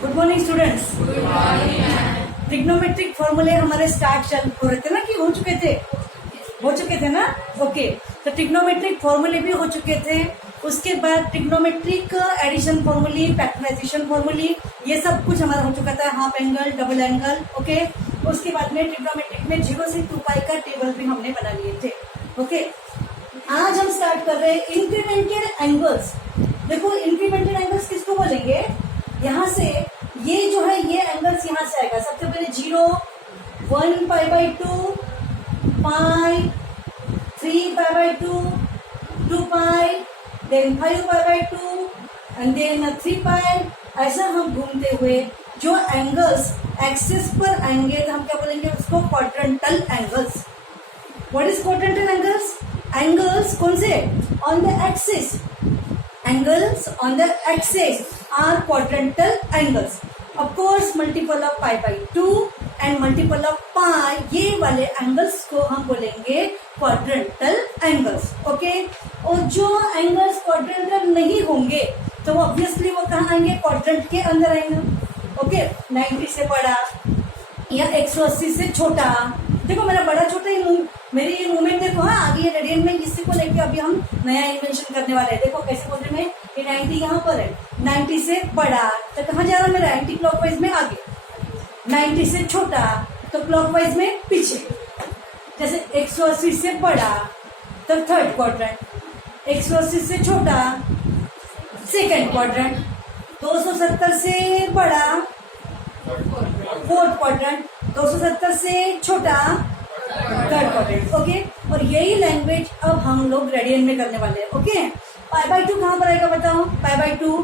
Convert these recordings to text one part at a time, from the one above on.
Good morning students. Trigonometric फॉर्मूले हमारे start हो रहे थे ना, कि हो चुके थे ना। ओके, तो ट्रिग्नोमेट्रिक फॉर्मूले भी हो चुके थे। उसके बाद trigonometric addition formulae, factorization formulae, ये सब कुछ हमारा हो चुका था। Half angle, double angle. Okay, उसके बाद में ट्रिग्नोमेट्रिक में 0 से 2 पाई का टेबल भी हमने बना लिए थे। ओके, आज हम स्टार्ट कर रहे हैं इंक्रीमेंटेड एंगल्स। देखो, इंक्रीमेंटेड एंगल्स किसको बोलेंगे? यहाँ से ये जो है, ये एंगल्स यहाँ से आएगा। सबसे पहले 0, 1 pi by 2, pi, 3 pi by 2, 2 pi, then 5 pi by 2 and then 3 pi. ऐसा हम घूमते हुए जो एंगल्स एक्सिस पर आएंगे तो हम क्या बोलेंगे उसको? Quadrantal angles. What is quadrantal angles? Angles कौन से? On the axis. Angles on the axis are quadrantal angles. Of course, multiple of pi by 2 and multiple of pi, ये वाले angles को हम बोलेंगे quadrantal angles. Okay? और जो angles quadrantal नहीं होंगे तो वो obviously वो कहाँ आएंगे? quadrant के अंदर आएंगे. Okay? 90 से बड़ा या 180 से छोटा। देखो, मेरा बड़ा छोटा ही मेरी ये मूवमेंट देखो। हाँ, आगे ये रेडियन में इसी को लेके अभी हम नया इन्वेंशन करने वाले हैं। देखो कैसे बोल रहे हैं, ये 90 यहाँ पर है, 90 से बड़ा तो कहाँ जा रहा है मेरा? एंटी क्लॉकवाइज में आगे। 90 से छोटा तो क्लॉकवाइज में पीछे। जैसे 180 से बड़ा तो थर्ड क्वाड्रेंट, 180 से छोटा सेकेंड क्वाड्रेंट, 270 से बड़ा फोर्थ क्वाड्रेंट, 270 से छोटा थर्ड क्वाड्रेंट। ओके, और यही लैंग्वेज अब हम लोग रेडियन में करने वाले हैं। ओके, पाई बाई 2 कहाँ पर आएगा बताओ? पाई by 2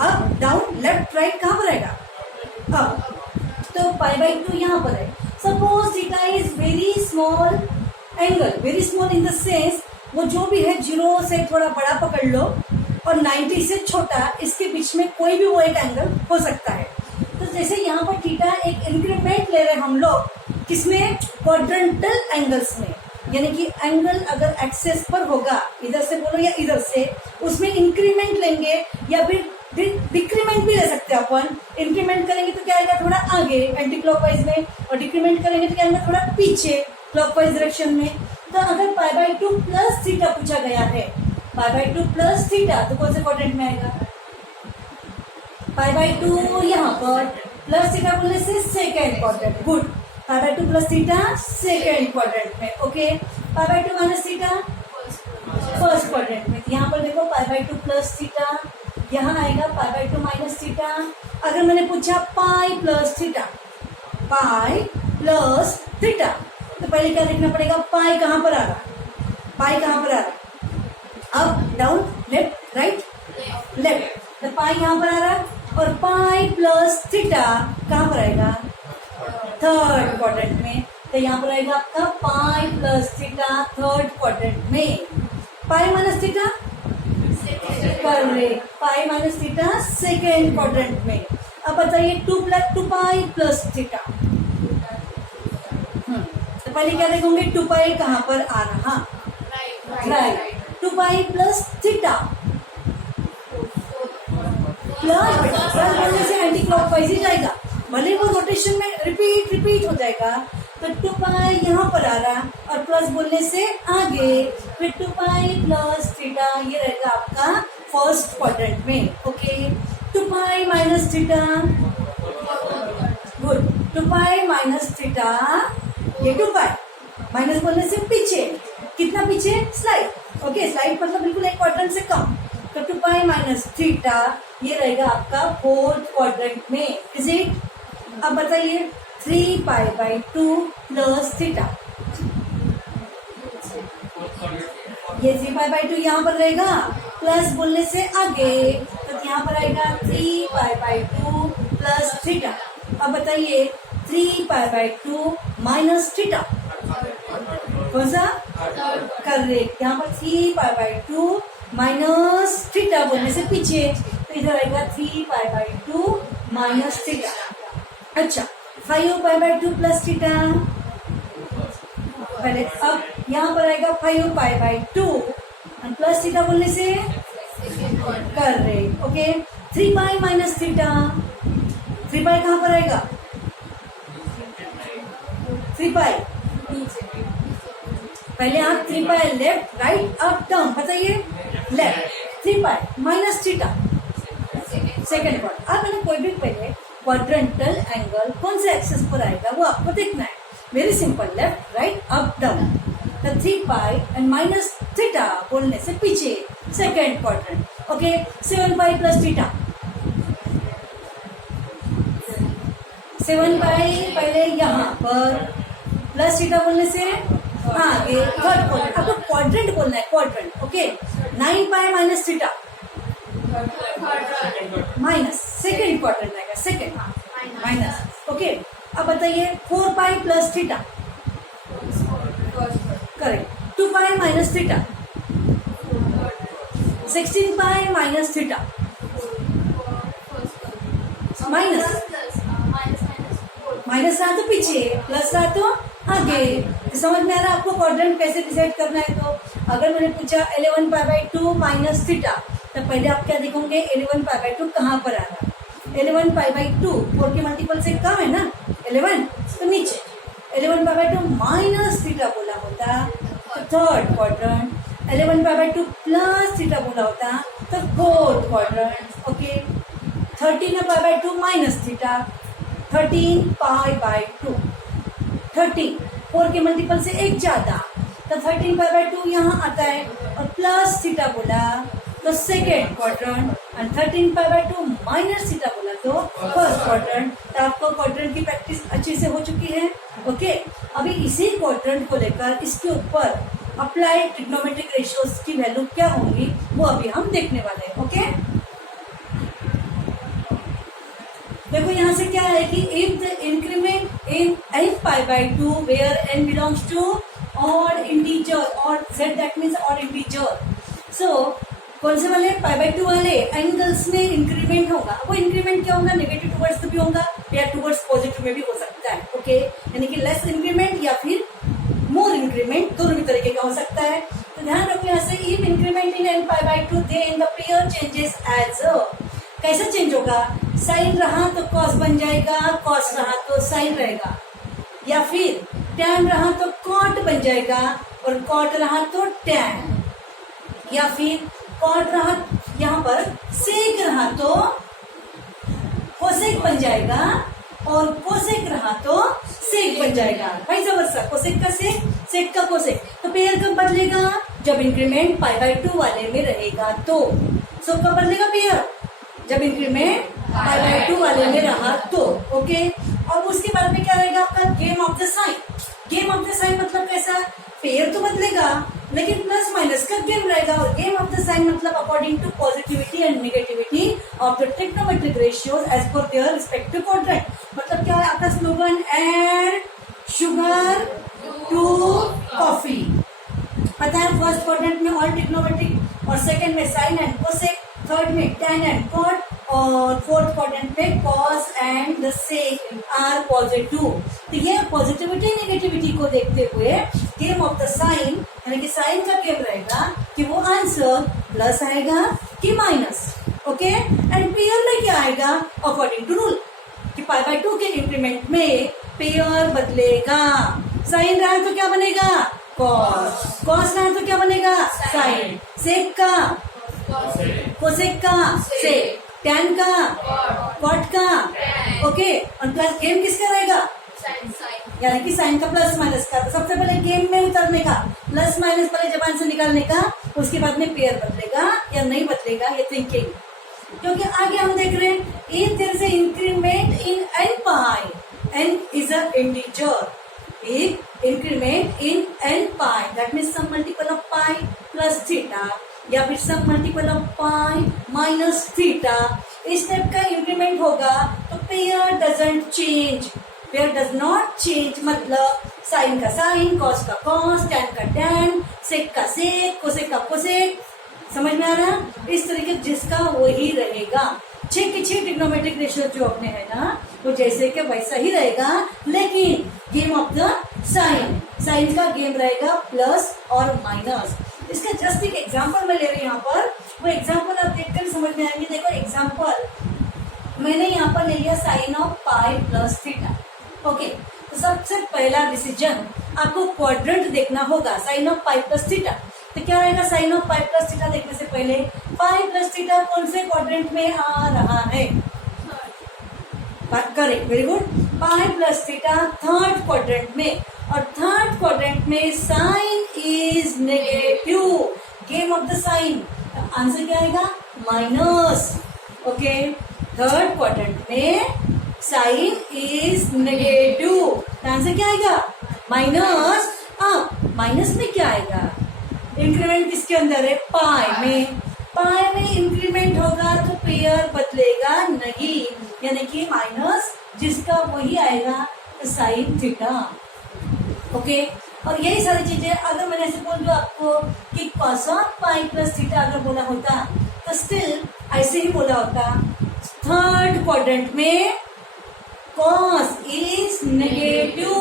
up, down, left, right कहाँ पर आएगा? अप। तो पाई बाई 2 यहाँ पर है। Suppose theta is very small angle, very small in the sense वो जो भी है 0 से थोड़ा बड़ा पकड़ लो और 90 से छोटा, इसके बीच में कोई भी वो एक एंगल हो सकता है। तो जैसे यहाँ पर थीटा एक इंक्रीमेंट ले रहे हैं हम लोग, किसमें? क्वाड्रेंटल एंगल्स में। यानी कि एंगल अगर एक्सेस पर होगा, इधर से बोलो या इधर से, उसमें इंक्रीमेंट लेंगे या फिर डिक्रीमेंट भी ले सकते हैं अपन। इंक्रीमेंट करेंगे तो क्या आएगा? थोड़ा आगे एंटी क्लॉकवाइज में, और डिक्रीमेंट करेंगे तो क्या आएगा? थोड़ा पीछे क्लॉकवाइज डायरेक्शन में। तो अगर पाई बाई 2 प्लस थीटा पूछा गया है, पाई बाई 2 प्लस थीटा, तो कौन से क्वाड्रेंट में आएगा? पाई बाई 2 यहाँ पर, प्लस थीटा बोलने से second quadrant. Good, pi by 2 plus theta second quadrant में। Okay, pi by 2 minus theta first quadrant में। यहाँ पर देखो, पाई बाई 2 प्लस थीटा, यहाँ आएगा पाई बाई 2 माइनस थीटा। अगर मैंने पूछा पाई प्लस थीटा, पाई प्लस थीटा, तो पहले क्या देखना पड़ेगा? पाई कहाँ पर आ रहा? पाई कहाँ पर आ रहा? Up, down, left, right, left. तो पाई यहाँ पर आ रहा, और पाई प्लस थीटा कहाँ पर आएगा? थर्ड क्वाड्रेंट में। तो यहाँ पर आएगा आपका pi plus theta third quadrant में। Pi minus theta, correct, pi minus theta second quadrant में। अब बताइए 2 पाई प्लस थीटा। तो पहले क्या देखोगे? 2 पाई कहाँ पर आ रहा? राइट, 2 पाई प्लस थीटा, प्लस बोलने से एंटी क्लॉकवाइज ही जाएगा, भले वो रोटेशन में रिपीट हो जाएगा। तो 2 पाई यहाँ पर आ रहा, और प्लस बोलने से आगे, फिर 2 पाई प्लस थीटा, ये रहेगा आपका फर्स्ट क्वाड्रेंट में। ओके, 2 पाई माइनस थीटा, गुड, 2 पाई माइनस थीटा, ये 2 पाई माइनस बोलने से पीछे, कितना पीछे? स्लाइड। ओके, स्लाइड मतलब बिल्कुल एक क्वाड्रेंट से कम। तो 2 पाई माइनस थीटा ये रहेगा आपका फोर्थ क्वाड्रेंट में। Is it? अब बताइए 3 पाई बाई 2 प्लस थीटा, ये 3 पाई बाई 2 यहाँ पर रहेगा, प्लस बोलने से आगे, तो यहाँ पर आएगा 3 पाई बाई 2 प्लस थीटा। अब बताइए 3 पाई बाई 2 माइनस थीटा, कौन सा? करेक्ट, यहाँ पर 3 पाई बाई 2 माइनस थीटा बोलने से पीछे, तो इधर आएगा 3 पाई बाई 2 माइनस थीटा। अच्छा, 5 पाई बाई 2 प्लस थीटा, पहले अब यहाँ पर आएगा 5 पाई बाई 2 प्लस थीटा बोलने से करेक्ट। ओके, 3 पाई माइनस थीटा, 3 पाई कहाँ पर आएगा? 3 पाई पहले आप 3 पाई लेफ्ट राइट अप डाउन बताइए। लेफ्ट 3 पाई माइनस थीटा सेकेंड क्वाड्रेंट। अब मैंने कोई भी पहले क्वाड्रेंटल एंगल कौन से एक्सिस पर आएगा वो आपको देखना है। Very simple, left right up down. तो 3 पाई एंड माइनस थीटा बोलने से पीछे सेकेंड क्वाड्रेंट। ओके, 7 पाई प्लस थीटा। 7 पाई पहले यहाँ पर प्लस थीटा बोलने से आगे थर्ड क्वाड्रेंट। आपको क्वाड्रेंट बोलना है, क्वाड्रेंट। ओके, 9 पाई minus theta minus second quadrant आएगा, सेकेंड माइनस। ओके, अब बताइए 4 पाई प्लस थीटा, करेक्ट। 2 पाई माइनस थीटा, 16 पाई माइनस थीटा माइनस माइनस रहा तो पीछे, प्लस रहा तो आगे। समझ में आ रहा है आपको क्वाड्रेंट कैसे डिसाइड करना है? तो अगर मैंने पूछा 11 पाई बाई 2 माइनस थीटा, तो पहले आप क्या देखोगे 11 पाई बाई 2 कहाँ पर आ रहा है? 11 पाई बाई 2 4 के मल्टीपल से कम है ना 11, तो नीचे 11 पाई बाई 2 माइनस थीटा बोला होता तो third quadrant. 11 pi by 2 plus theta बोला होता तो fourth quadrant. Okay, 13 pi by 2 minus theta, 13 pi by 2, 13 4 के मल्टीपल से एक ज्यादा तो 13 पाई बाई 2 यहाँ आता है और प्लस थीटा बोला तो second quadrant, and 13 pi by 2 minus theta बोला तो फर्स्ट क्वाड्रेंट। तो आपको क्वाड्रेंट की प्रैक्टिस अच्छे से हो चुकी है। ओके, अभी इसी क्वाड्रेंट को लेकर इसके ऊपर अप्लाइड ट्रिग्नोमेट्रिक रेशियोज की वैल्यू क्या होंगी वो अभी हम देखने वाले हैं। ओके, देखो यहाँ से क्या है कि if the increment in n pi by 2 where n belongs to odd integer, odd z that means odd integer. So कौन से वाले? पाई बाई 2 वाले एंगल्स में इंक्रीमेंट होगा। वो इंक्रीमेंट क्या होगा? नेगेटिव टुवर्ड्स भी होगा या टुवर्ड्स पॉजिटिव में भी हो सकता है। ओके, यानी कि लेस इंक्रीमेंट या फिर मोर इंक्रीमेंट, दोनों भी तरीके का हो सकता है। तो ध्यान रखो यहाँ से if increment in n pi by 2 they in the pair changes as कैसे चेंज होगा? साइन रहा तो कॉस बन जाएगा, कॉस रहा तो साइन रहेगा, या फिर टैन रहा तो कॉट बन जाएगा और कॉट रहा तो टैन, या फिर कॉट रहा यहाँ पर सेक रहा तो कोसेक बन जाएगा और कोसेक रहा तो सेक बन जाएगा। भाई जबरसा, कोसेक का सेक, सेक का कोसेक। तो पेयर कब बदलेगा? जब इंक्रीमेंट पाई बाई 2 वाले में रहेगा तो। सो कब बदलेगा पेयर? जब इंक्रीमेंट पाई बाई 2 वाले में रहा तो। ओके, और उसके बाद में क्या रहेगा आपका? Game of the sign. Game of the sign मतलब कैसा? पेयर तो बदलेगा लेकिन प्लस माइनस का गेम रहेगा। और गेम ऑफ द साइन मतलब according to positivity and negativity of the trigonometric ratios as per their respective quadrant. मतलब क्या है आपका slogan? Add sugar to coffee. पता है फर्स्ट क्वाड्रेंट में ऑल ट्रिग्नोमेट्रिक और सेकंड में साइन एंड कोसेक, थर्ड में टैन एंड कॉट और फोर्थ क्वाड्रेंट में cos and the sec are positive. तो ये पॉजिटिविटी नेगेटिविटी को देखते हुए गेम ऑफ द साइन यानी कि साइन का गेम रहेगा कि वो आंसर प्लस आएगा कि माइनस। ओके, एंड पेयर में क्या आएगा? अकॉर्डिंग टू रूल कि पाई बाई 2 के इंक्रीमेंट में पेयर बदलेगा। साइन रहा तो क्या बनेगा? कॉस, कॉस रहा तो क्या बनेगा? साइन, सेक का कोसेक का सेक, टैन का कॉट का। ओके, और प्लस गेम किसका रहेगा? यानी कि साइन का प्लस माइनस का। तो सबसे पहले गेम में उतरने का, प्लस माइनस पहले जबान से निकालने का, उसके बाद में पेयर बदलेगा या नहीं बदलेगा ये थिंकिंग। क्योंकि आगे हम देख रहे हैं if there is a increment in n pi, n is a integer, if increment in n pi that means some multiple of pi plus theta या फिर सब multiple of pi minus theta, इस टाइप का increment होगा तो pair doesn't change. Pair does not change मतलब sign का sign, cos का कॉस, टैन का टैन, सेक का सेक, कोसेक का कोसेक। समझ में आ रहा है? इस तरीके जिसका वही रहेगा। 6 की 6 ट्रिग्नोमेट्रिक रेशियो जो अपने है ना वो जैसे कि वैसा ही रहेगा, लेकिन game of the sign, sign का गेम रहेगा प्लस और माइनस। इसका जस्ट एक एग्जांपल मैं ले रही हूँ यहाँ पर, वो एग्जांपल आप देखकर समझ में आएंगे। देखो एग्जांपल मैंने यहाँ पर ले लिया sine of pi plus theta. Okay, तो सबसे पहला डिसीजन आपको क्वाड्रेंट देखना होगा, sine of pi plus theta. तो क्या रहेगा sine of pi plus theta देखने से पहले पाई प्लस थीटा कौन से क्वाड्रेंट में आ रहा है? Correct, very good. Pi plus theta third quadrant में, और थर्ड क्वाड्रेंट में sine is negative, game of the sign. Answer क्या आएगा? माइनस। ओके, थर्ड क्वाड्रेंट में साइन इज नेगेटिव, आंसर क्या आएगा? माइनस। माइनस में क्या आएगा? इंक्रीमेंट किसके अंदर है? पाई में। पाई में इंक्रीमेंट होगा तो पेयर बदलेगा नहीं, यानी कि माइनस जिसका वही आएगा साइन थीटा। ओके, और यही सारी चीजें अगर मैंने ऐसे बोल दूं आपको कि cos of pi plus theta अगर बोला होता तो स्टिल ऐसे ही बोला होता, थर्ड क्वाड्रेंट में कॉस इज नेगेटिव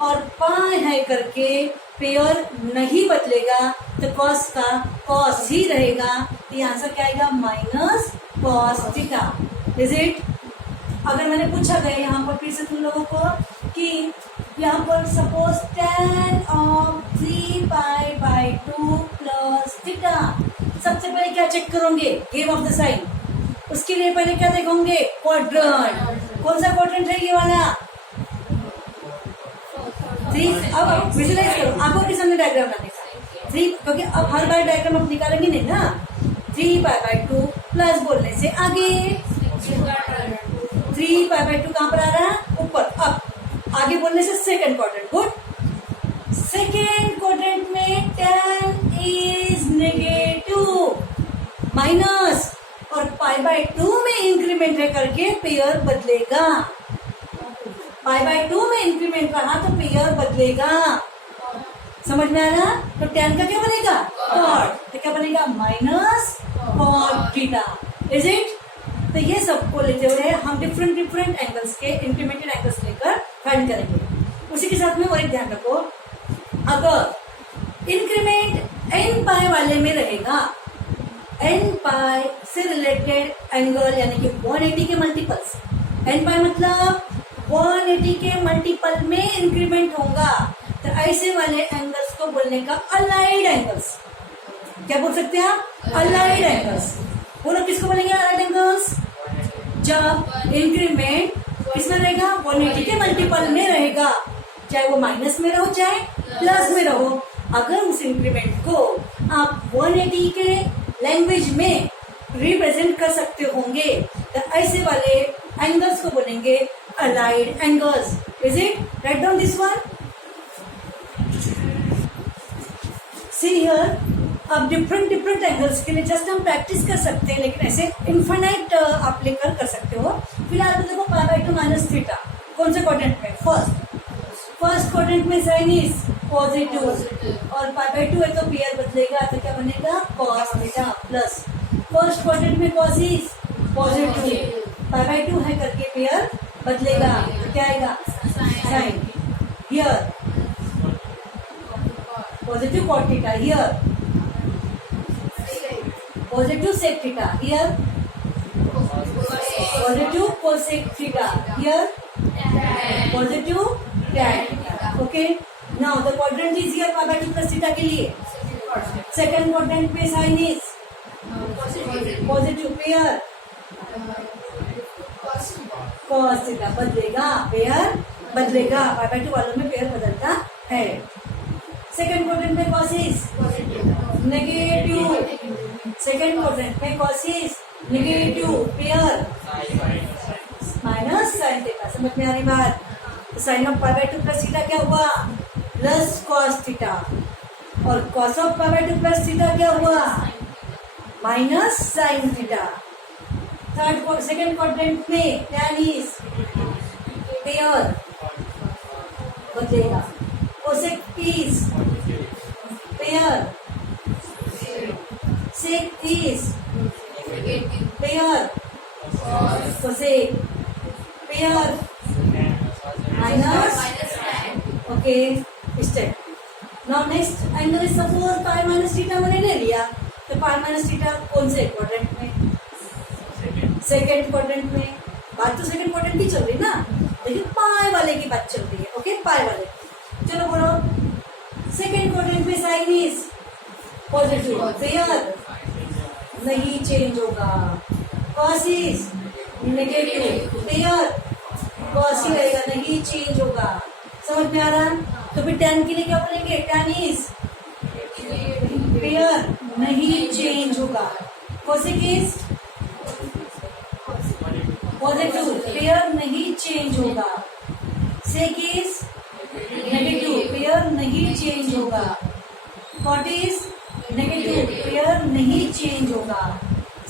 और पाई है करके पेयर नहीं बदलेगा तो कॉस का कॉस ही रहेगा। तो आंसर क्या आएगा? Minus cos theta. Is it? अगर मैंने पूछा गया यहाँ पर फिर से तुम लोगों को कि यहाँ पर suppose tan of 3π/2 plus theta, सबसे पहले क्या चेक करोगे? Game of the sign. उसके लिए पहले क्या देखोगे? क्वाड्रेंट। कौन सा क्वाड्रेंट है? ये वाला 3। अब विजुलाइज करो, आपको के सामने डायग्राम बनाने का 3, क्योंकि अब हर बार डायग्राम आप निकालेंगे नहीं ना। 3π/2 प्लस बोलने से आगे 3π/2 कहाँ पर आ रहा है? ऊपर। अब आगे बोलने से second quadrant. Good. Second quadrant में tan इज नेगेटिव, माइनस, और π/2 में इंक्रीमेंट है करके पेयर बदलेगा। π/2 में इंक्रीमेंट रहा तो पेयर बदलेगा। समझ में आ रहा? तो tan का क्या बनेगा? कॉट। तो क्या बनेगा? Minus cot theta. Is it? तो ये सबको लेते हुए हम डिफरेंट एंगल्स के इंक्रीमेंटेड एंगल्स लेकर फाइंड करेंगे। उसी के साथ में और एक ध्यान रखो, अगर इंक्रीमेंट n पाई वाले में रहेगा, n पाई से रिलेटेड एंगल यानी कि 180 के मल्टीपल्स, n पाई मतलब 180 के मल्टीपल में इंक्रीमेंट होगा, तो ऐसे वाले एंगल्स को बोलने का अलाइड एंगल्स। क्या बोल सकते हैं आप? Allied angles. बोलो किसको बोलेंगे अलाइड एंगल्स? जब इंक्रीमेंट किसमें रहेगा? 180 के मल्टीपल में रहेगा, चाहे वो माइनस में रहो चाहे प्लस में रहो। अगर उस इंक्रीमेंट को आप 180 के लैंग्वेज में रिप्रेजेंट कर सकते होंगे तो ऐसे वाले एंगल्स को बोलेंगे allied angles. Is it? Write down this one. See here, अब डिफरेंट एंगल्स के लिए जस्ट हम प्रैक्टिस कर सकते हैं, लेकिन ऐसे इनफाइनाइट आप लेकर कर सकते हो। फिलहाल तो देखो π/2 माइनस थीटा कौन से क्वाड्रेंट में? फर्स्ट क्वाड्रेंट में साइन इज पॉजिटिव और π/2 है तो पेयर बदलेगा, तो क्या बनेगा? Cos theta plus. First quadrant में कॉस इज पॉजिटिव, π/2 है करके पेयर बदलेगा, तो क्या आएगा? Sine. Here positive cot theta, here positive sec theta, here positive cosec theta, here positive tan theta. Okay, now the quadrant is here π/2 plus theta के लिए। Second quadrant में sine is positive, pair cos theta बदलेगा, pair बदलेगा, π/2 वालों में pair बदलता है। Second quadrant में cos is negative, second quadrant में cos is negative, pair minus sine theta. समझ में आ रही बात? तो साइन ऑफ π/2 प्लस थीटा क्या हुआ? प्लस कॉस थीटा, और कॉस ऑफ π/2 प्लस थीटा क्या हुआ? Minus sine theta. Second quadrant में tan इज पेयर बदलेगा, cosec is pair, sec is pair, cosec pair minus. Okay, step. Now next angle is suppose pi minus theta मैंने ले लिया, तो पाई minus theta कौन से क्वाड्रेंट में? सेकेंड क्वाड्रेंट में। बात तो सेकेंड क्वाड्रेंट की चल रही ना, लेकिन पाई वाले की बात चल रही है। ओके, पाई वाले। चलो बोलो, सेकेंड क्वाड्रेंट में साइन इज पॉजिटिव, क्लियर, नहीं चेंज होगा। Cos is negative, clear, cos ही रहेगा, नहीं चेंज होगा। समझ में आ रहा? तो फिर tan के लिए क्या बोलेंगे? tan इज क्लियर, नहीं चेंज होगा। कोसेक इज पॉजिटिव, क्लियर, नहीं चेंज होगा। सेक इज नेगेटिव, क्लियर, नहीं चेंज होगा। कॉट इज नेगेटिव, क्लियर, नहीं चेंज होगा।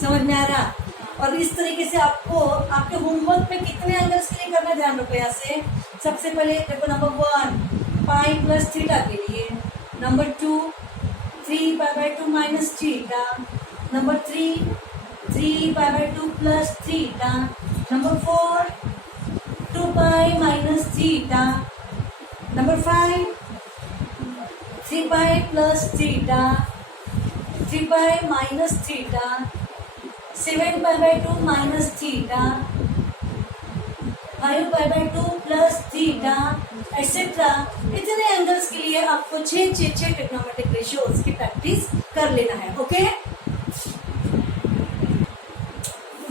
समझ में आ रहा? और इस तरीके से आपको आपके होमवर्क में कितने एंगल्स के लिए करना, ध्यान रखो। यहाँ से सबसे पहले देखो, नंबर 1 पाई प्लस थीटा के लिए, number 2 3 pi by 2 minus theta, number 3 3 pi by 2 plus theta, number 4 2 pi minus theta, number 5 3 pi plus theta, 3 pi minus theta, 7 pi by 2 minus theta, 5 pi by 2 plus theta, etcetera. इतने angles के लिए आपको 6 trigonometric ratios की practice कर लेना है। Okay,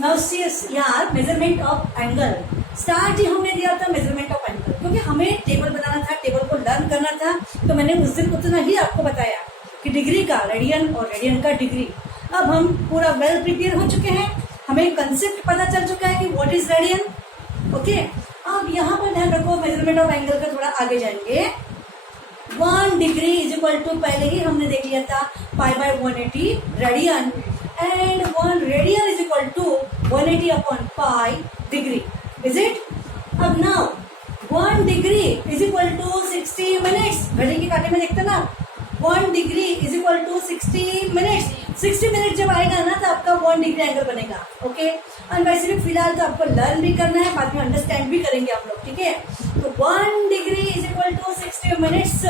now see यार, measurement of angle start ही हमने दिया था मेजरमेंट ऑफ एंगल, क्योंकि हमें टेबल बनाना था, टेबल को लर्न करना था। तो मैंने उस दिन उतना ही आपको बताया कि डिग्री का रेडियन और रेडियन का डिग्री। अब हम पूरा वेल प्रिपेयर हो चुके हैं, हमें कंसेप्ट पता चल चुका है कि व्हाट इज रेडियन। ओके, अब यहाँ पर ध्यान रखो, मेजरमेंट ऑफ एंगल का थोड़ा आगे जाएंगे। 1 डिग्री इज इक्वल टू, पहले ही हमने देख लिया था, pi by 180 radian, and 1 radian is equal to 180 upon pi degree, is it? अब now 1 degree is equal to 60 minutes. घड़ी के कांटे में देखते ना, 1 degree is equal to 60 minutes. 60 minute जब आएगा ना, तो आपका 1 डिग्री एंगल बनेगा। ओके, और वैसे भी फिलहाल तो आपको लर्न भी करना है, बाद में अंडरस्टैंड भी करेंगे आप लोग, ठीक है? तो 1 degree is equal to 60 minutes,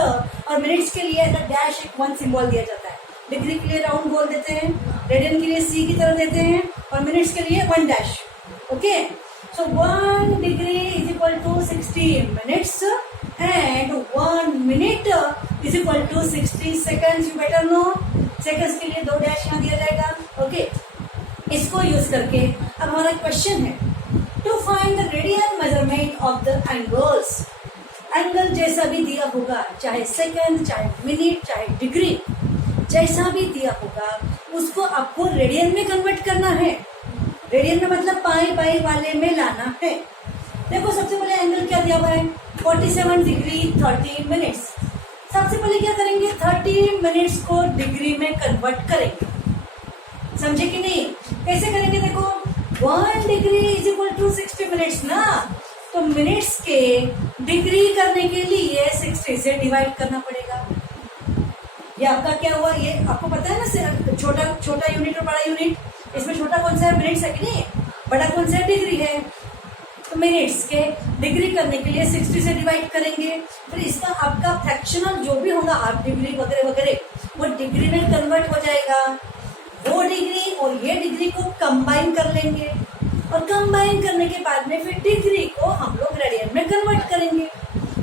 और मिनट्स के लिए ऐसा डैश एक 1 सिंबल दिया जाता है। डिग्री के लिए राउंड बोल देते हैं, रेडियन के लिए C की तरह देते हैं, और मिनट्स के लिए 1 dash. Okay, so 1 degree is equal to 60 minutes and 1 minute is equal to 60 seconds. You better know. seconds के लिए 2 डैश यहाँ दिया जाएगा। ओके, इसको यूज करके अब हमारा क्वेश्चन है, to find the radian measurement of the angles. Angle जैसा भी दिया होगा, चाहे सेकंड, चाहे मिनट, चाहे डिग्री, जैसा भी दिया होगा, उसको आपको रेडियन में कन्वर्ट करना है। रेडियन में मतलब पाई बाई वाले में लाना है। देखो, सबसे पहले एंगल क्या दिया हुआ है? 47 डिग्री 30 मिनट्स। सबसे पहले क्या करेंगे? 30 मिनट्स को डिग्री में कन्वर्ट करेंगे। समझे कि नहीं? कैसे करेंगे? देखो, 1 degree is equal to 60 minutes ना, तो मिनट्स के डिग्री करने के लिए 60 से डिवाइड करना पड़ेगा। ये आपका क्या हुआ? ये आपको पता है ना, छोटा यूनिट और बड़ा यूनिट। इसमें छोटा कौन सा है? मिनट्स है कि नहीं? बड़ा कौन सा है? डिग्री है। तो मिनट्स के डिग्री करने के लिए 60 से डिवाइड करेंगे। फिर इसका आपका फ्रैक्शनल जो भी होगा, हाफ डिग्री वगैरह वगैरह, वो डिग्री में कन्वर्ट हो जाएगा। वो डिग्री और ये डिग्री को कंबाइन कर लेंगे, और कंबाइन करने के बाद में फिर डिग्री को हम लोग रेडियन में कन्वर्ट करेंगे।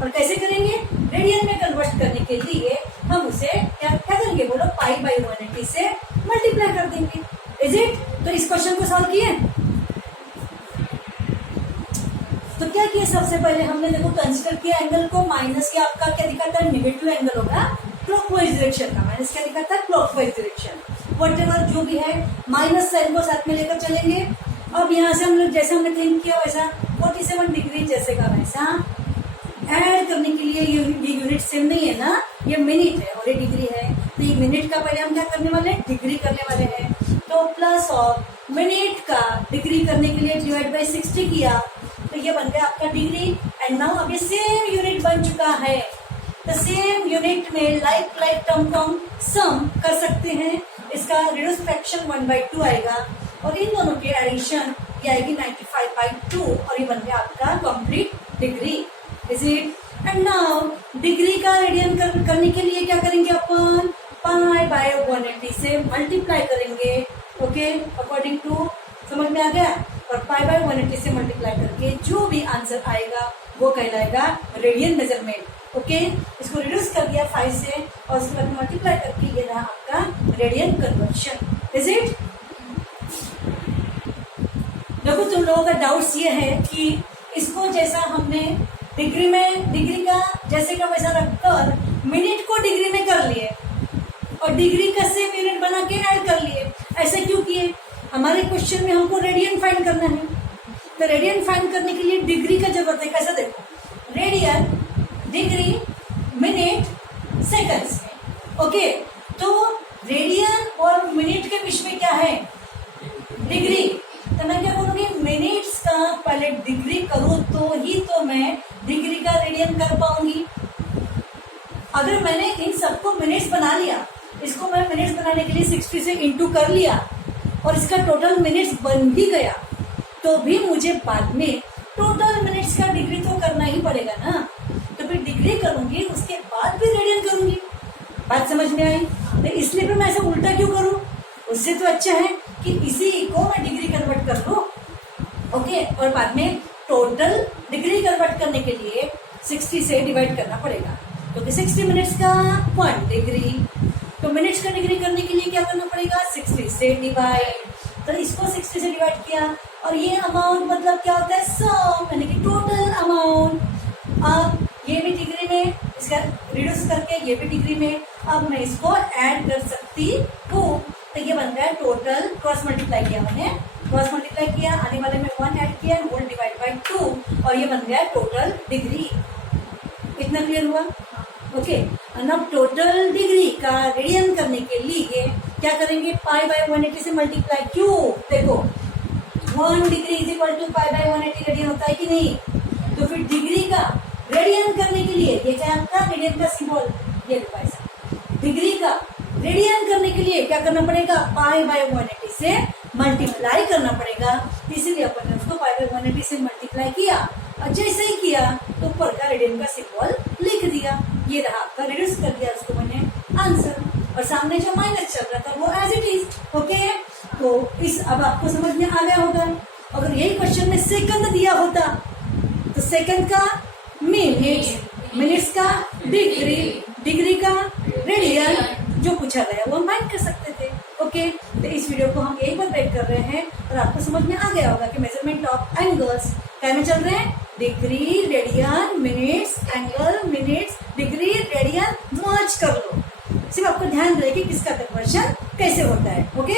और कैसे करेंगे? रेडियन में कन्वर्ट करने के लिए हम उसे क्या करेंगे? बोलो, पाई बाई 180 से मल्टीप्लाई कर देंगे। Is it? तो इस क्वेश्चन को सॉल्व किए। तो क्या किया? सबसे पहले हमने देखो कंसिडर किया एंगल को, माइनस या आपका क्या दिखा था? नेगेटिव एंगल होगा क्लॉकवाइज डायरेक्शन का। माइनस क्या दिखा था? Clockwise direction. व्हाटएवर जो भी है, माइनस साइन को साथ में लेकर चलेंगे। अब यहाँ से हम लोग जैसे हमने थिंक किया वैसा 47 डिग्री जैसे का वैसा ऐड करने के लिए, ये यूनिट सेम नहीं है ना, ये मिनट है और ये डिग्री है। तो ये मिनट का पहले हम क्या करने वाले हैं? डिग्री करने वाले हैं। तो प्लस ऑफ मिनट का डिग्री करने के लिए डिवाइड बाई 60 किया, तो ये बन गया आपका डिग्री। एंड नाउ अब ये सेम यूनिट बन चुका है। तो सेम यूनिट में लाइक टर्म सम कर सकते हैं। इसका रिड्यूस फ्रैक्शन 1/2 आएगा, और इन दोनों की एडिशन ये आएगी 95/2, और ये बन गया आपका complete degree. Is it? And now degree का रेडियन करने के लिए क्या करेंगे? अपन पाई बाय 180 से मल्टीप्लाई करेंगे। ओके, अकॉर्डिंग टू, समझ में आ गया? और पाई बाय 180 से मल्टीप्लाई करके जो भी आंसर आएगा वो कहलाएगा रेडियन मेजरमेंट। ओके, इसको रिड्यूस कर दिया 5 से और उसके बाद मल्टीप्लाई करके ये रहा आपका रेडियन कन्वर्शन। Is it? देखो तुम लोगों का डाउट्स ये है कि इसको जैसा हमने डिग्री में, डिग्री का जैसे का वैसा रखकर मिनट को डिग्री में कर लिए और डिग्री का से मिनट बना के ऐड कर लिए, ऐसे क्यों किए? हमारे क्वेश्चन में हमको रेडियन फाइंड करना है, तो रेडियन फाइंड करने के लिए डिग्री का जरूरत है। कैसे? देखो, radian, degree, minute, seconds. Okay, तो रेडियन और मिनट के बीच में क्या है? डिग्री। तो मैं क्या करूँगी? मिनट्स का पहले डिग्री करूँ तो ही तो मैं डिग्री का रेडियन कर पाऊंगी। अगर मैंने इन सबको मिनट्स बना लिया, इसको मैं मिनट्स बनाने के लिए 60 से इंटू कर लिया और इसका टोटल मिनट्स बन भी गया, तो भी मुझे बाद में टोटल मिनट्स का डिग्री तो करना ही पड़ेगा ना। तो फिर डिग्री करूंगी, उसके बाद भी रेडियन करूंगी। बात समझ में आई? तो इसलिए फिर मैं ऐसा उल्टा क्यों करूं? उससे तो अच्छा है कि इसी को मैं डिग्री कन्वर्ट कर लूं। ओके, और बाद में टोटल डिग्री कन्वर्ट करने के लिए 60 से डिवाइड करना पड़ेगा, क्योंकि 60 मिनट्स का 1 डिग्री, तो मिनट्स का डिग्री करने के लिए क्या करना पड़ेगा? 60 से डिवाइड। तो इसको 60 से डिवाइड किया और ये अमाउंट मतलब क्या होता है? सम, यानी कि टोटल अमाउंट। अब ये भी डिग्री में, इसका रिड्यूस करके ये भी डिग्री में, अब मैं इसको ऐड कर सकती हूँ। तो ये बन गया टोटल, क्रॉस मल्टीप्लाई किया मैंने, क्रॉस मल्टीप्लाई किया, आने वाले में 1 ऐड किया, होल डिवाइड बाय 2 और ये बन गया टोटल डिग्री। इतना क्लियर हुआ? ओके, अब टोटल डिग्री का रेडियन करने के लिए क्या करेंगे? पाई बाय 180 से मल्टीप्लाई। क्यों? देखो 1 degree is equal to pi by 180 radian होता है कि नहीं? तो फिर डिग्री का रेडियन करने के लिए ये क्या है आपका? रेडियन का सिंबल ये देखो ऐसा। डिग्री का रेडियन करने के लिए क्या करना पड़ेगा? पाई बाय 180 से मल्टीप्लाई करना पड़ेगा। इसीलिए अपन ने उसको पाई बाय 180 से मल्टीप्लाई किया और जैसे ही किया तो ऊपर का रेडियन का सिंबल लिख दिया। ये रहा आपका, रिड्यूस कर दिया उसको मैंने आंसर, और सामने जो माइनस चल रहा था वो एज इट इज। ओके, तो इस अब आपको समझ में आ गया होगा। अगर यही क्वेश्चन में सेकंड दिया होता तो सेकंड का मिनट, मिनट्स का डिग्री, डिग्री का रेडियन, जो पूछा गया वो हम फाइंड कर सकते थे। ओके, तो इस वीडियो को हम यही पर ब्रेक कर रहे हैं और आपको समझ में आ गया होगा कि मेजरमेंट ऑफ एंगल्स क्या में चल रहे हैं? Degree, radian, minutes, angle, minutes, degree, radian, merge कर लो। सिर्फ आपको ध्यान रहे कि किसका कन्वर्शन कैसे होता है। ओके।